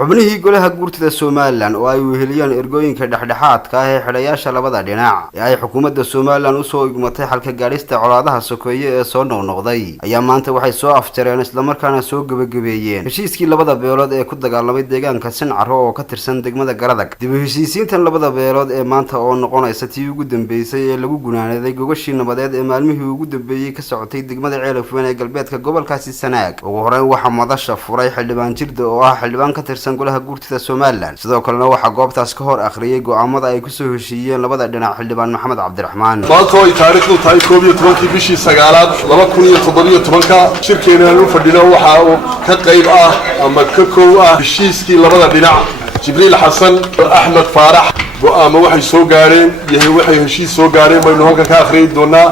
xubnihii golaha guurtida Soomaaliland oo ay weheliyaan ergooyinka dhexdhexaadka ah ee xidhayaasha labada dhinac ee ay xukuumadda Soomaaliland u soo igmatay halka gaarista colaadaha sokeeye ee soo noqnoqday ayaa maanta waxay soo afjareen isla markaana soo gabagabeeyeen heshiiskii labada beelood ee ku dagaalamay deegaanka Sincaro oo ka tirsan degmada Garadag. dib u heshiisiintan labada beelood ee maanta oo noqonaysa tii ugu dambeysay ee lagu gunaanaday Gogoshii nabadeed ee maalmihii ugu dambeeyay ka socotay degmada Ceelafweyn ee galbeedka gobolkaasi Sanaag. ugu horreyn waxa madasha furay xildhibaan jirda oo ah xildhibaan ka tirsan golaha guurtida Soomaaliland. sidoo kalena waxa goobtaas ka hor akhriyay go'aamada ay ku soo heshiiyeen labada dhinac xildhibaan Maxamed Cabdiraxmaan. maanta ay taariikhdu tahay 12 bishii 9aad 2017 shirkeena u fadhino waxa uu ka qayb ah ama ka koow ah heshiiskii labada dhinac Jibriil Xasan Axmed Faarax go'aamo waxay soo gaareen yahay waxay heshiis soo gaareen baynu halkan ka akhriyi doonaa.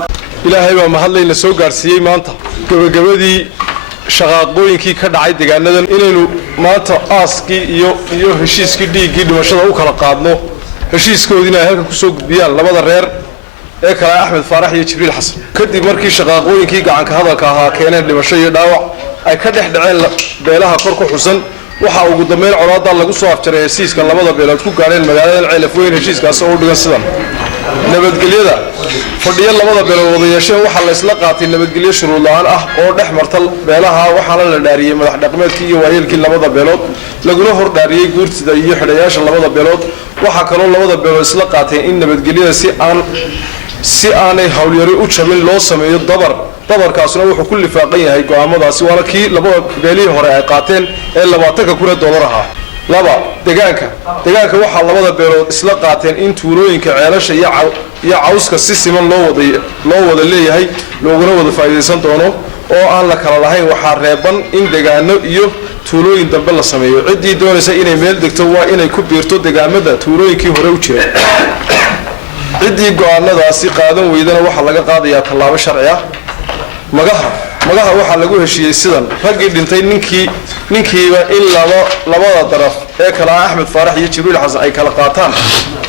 ilaahay baa mahadlayna soo gaarsiiyay maanta gabagabadii shaqooyinkii ka dhacay deegaanadan inaynu maanta aaskii iyo heshiiskii dhiigii dhimashada u kala qaadno heshiiskoodina ay halkan ku soo gudbiyaan labada reer ee kala Axmed Faarax iyo Jibriil Xasan kadib markii shaqooyinkii gacanka hadalka ahaa keeneen dhimasho iyo dhaawac ay ka dhexdhaceen beelaha kor ku xusan waxa ugu dambeyn colaadda lagu soo afjaray heshiiska labada beelood ku gaareen magaalada Ceelafweyn heshiiskaas oo dhigan sidan nabadgelyada fadhiya labada beelood wada yeesheen waxa la isla qaatay nabadgelyo shuruud la'aan ah oo dhex marta beelaha waxa la dhaariyay madax dhaqameedkii iyo waayeelkii labada beelood laguna hor dhaariyay guurtida iyo xidhayaasha labada beelood waxa kale oo labada beelood isla qaateen in nabadgelyada si aanay hawlyari u jabin loo sameeyo dabarkaasuna wuxuu ku lifaaqan yahay go'aamadaasi waana kii labada beelihii hore ay qaateen ee $20,000 ahaa. laba deegaanka waxa labada beelood isla qaateen in tuulooyinka ceelasha iyo cawska si siman loo wada leeyahay looguna wada faa'iideysan doono oo aan la kala lahayn waxa reeban in deegaano iyo tuulooyin dambe la sameeyo cidii doonaysa inay meel degto waa inay ku biirto deegaamada tuulooyinkii hore u jiray cidii go'aanadaasi qaadan weydana waxa laga qaadayaa tallaabo sharci ah. magaha waxa lagu heshiiyay sidan ragii dhintay ninkiiba in labada daraf ee kala Axmed Faarax iyo Jibriil Xasan ay kala qaataan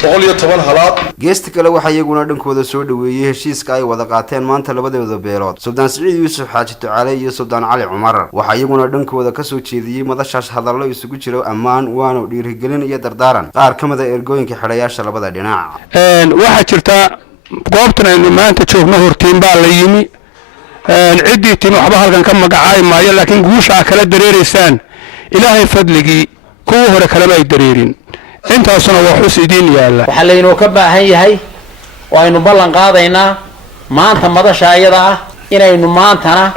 110 halaad. geesta kale waxa iyaguna dhankooda soo dhaweeyay heshiiska ay wada qaateen maanta labadooda beelood Suldaan Siciid Yuusuf Xaaji Ducaale iyo Suldaan Cali Cumar waxa iyaguna dhankooda ka soo jeediyay madashaas hadallo isugu jira ammaan waana dhiirigelin iyo dardaaran qaar kamid ah ergooyinka xidhayaasha labada dhinac. waxa jirta goobtan aynu maanta joogno hortiin baa la yimi ciddii tin waxba halkan ka magacaay maayo laakiin guusha kala dareereysaan ilaahay fadligii kuwa hore kala ay dareerin intaasuna waa xus idin yaala waxa leeyno ka baahan yahay oo aynu ballan qaadaynaa maanta madasha ayada ah inaynu maantana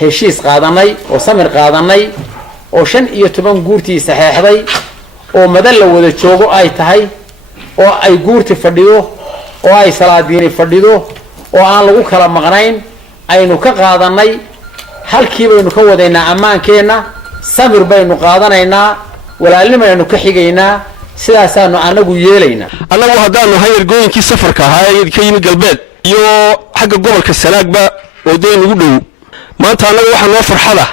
heshiis qaadanay oo samir qaadanay oo 15 guurtii saxeexday oo madal la wada joogo ay tahay oo ay guurti fadhido oo ay salaadiin fadhido oo aan lagu kala maqnayn aynu ka qaadanay halkii baynu ka wadaynaa ammaankeena samir baynu qaadanaynaa walaalnimaynu ka xigaynaa sidaasaanu anagu yeelaynaa anagu haddaanu hay'adooyinkii safarka ahaa ee ka yimid galbeed iyo xagga gobolka Sanaagba oo deen ugu dhow maanta anagu waxa noo farxada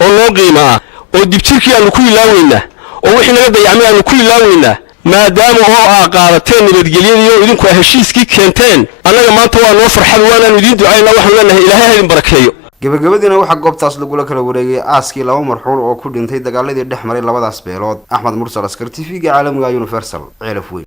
oo noo qiimo ah oo dibjirkii aanu ku ilaaweynaa oo wixii naga dayacmay aanu ku ilaaweynaa maadaama oo qaadateen nabadgelyada iyo idinku heshiiskii keenteen anaga maanta waa noo farxad waana idin ducaynaa waxaan leenahay ilaahay idin barakeeyo. gabagabadina waxa goobtaas lagu kala wareegay aaskii laba marxuul oo ku dhintay dagaaladii dhex maray labadaas beelood. Axmed Mursal Askar TV-ga caalamiga Universal Ceelafweyn.